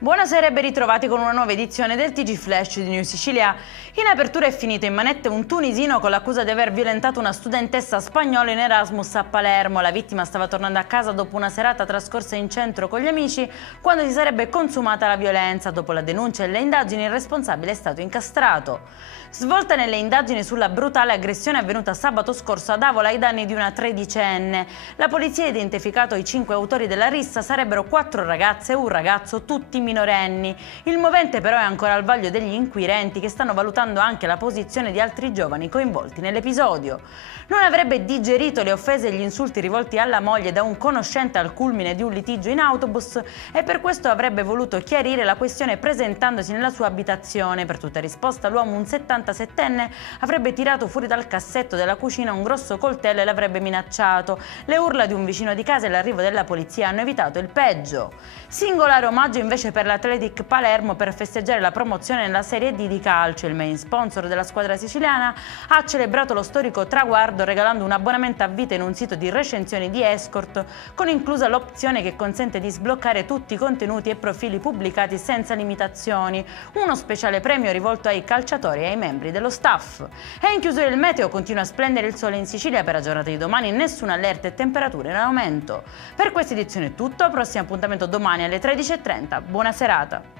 Buonasera e ben ritrovati con una nuova edizione del TG Flash di New Sicilia. In apertura è finito in manette un tunisino con l'accusa di aver violentato una studentessa spagnola in Erasmus a Palermo. La vittima stava tornando a casa dopo una serata trascorsa in centro con gli amici quando si sarebbe consumata la violenza. Dopo la denuncia e le indagini il responsabile è stato incastrato. Svolta nelle indagini sulla brutale aggressione avvenuta sabato scorso ad Avola ai danni di una tredicenne. La polizia ha identificato i 5 autori della rissa, sarebbero 4 ragazze e un ragazzo, tutti minorenni. Il movente però è ancora al vaglio degli inquirenti che stanno valutando anche la posizione di altri giovani coinvolti nell'episodio. Non avrebbe digerito le offese e gli insulti rivolti alla moglie da un conoscente al culmine di un litigio in autobus e per questo avrebbe voluto chiarire la questione presentandosi nella sua abitazione. Per tutta risposta l'uomo, un 77enne, avrebbe tirato fuori dal cassetto della cucina un grosso coltello e l'avrebbe minacciato. Le urla di un vicino di casa e l'arrivo della polizia hanno evitato il peggio. Singolare omaggio invece per l'Athletic Palermo per festeggiare la promozione nella Serie D di calcio. Il main sponsor della squadra siciliana ha celebrato lo storico traguardo regalando un abbonamento a vita in un sito di recensioni di escort con inclusa l'opzione che consente di sbloccare tutti i contenuti e profili pubblicati senza limitazioni, uno speciale premio rivolto ai calciatori e ai membri dello staff. E in chiusura il meteo, continua a splendere il sole in Sicilia per la giornata di domani, nessuna allerta e temperature in aumento. Per questa edizione è tutto, prossimo appuntamento domani alle 13:30, buona serata!